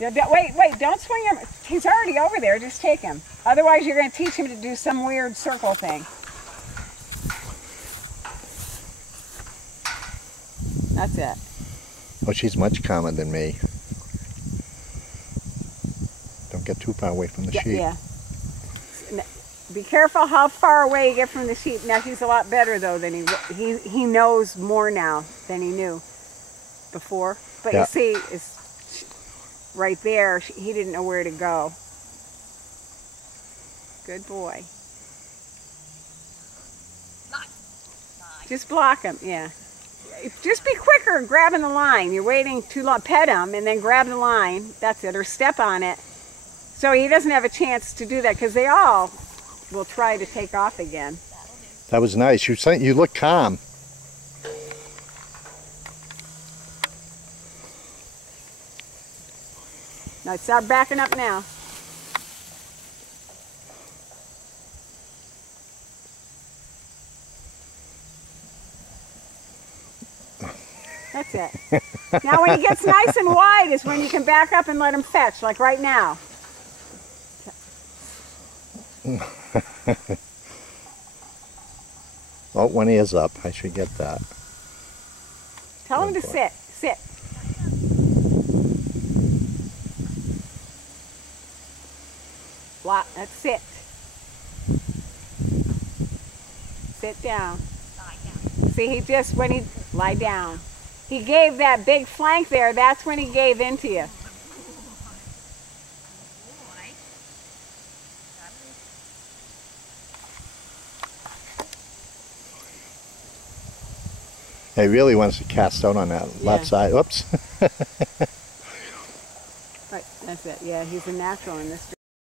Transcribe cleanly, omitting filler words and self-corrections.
Wait, don't swing him. He's already over there. Just take him. Otherwise, you're going to teach him to do some weird circle thing. That's it. Oh, she's much calmer than me. Don't get too far away from the sheep. Yeah. Be careful how far away you get from the sheep. Now, he's a lot better, though, than he knows more now than he knew before. But yeah. You see, it's right there. He didn't know where to go. Good boy. Just block him, yeah. Just be quicker grabbing the line. You're waiting too long. Pet him and then grab the line. That's it. Or step on it. So he doesn't have a chance to do that because they all will try to take off again. That was nice. You look calm. Now start backing up now. That's it. Now when he gets nice and wide is when you can back up and let him fetch, like right now. Oh, one ear's up. I should get that. Tell him to sit. Sit. That's it. Sit down. See, he just, when he, lie down. He gave that big flank there, that's when he gave in to you. He really wants to cast out on that left side. Oops. Right, that's it. Yeah, he's a natural in this.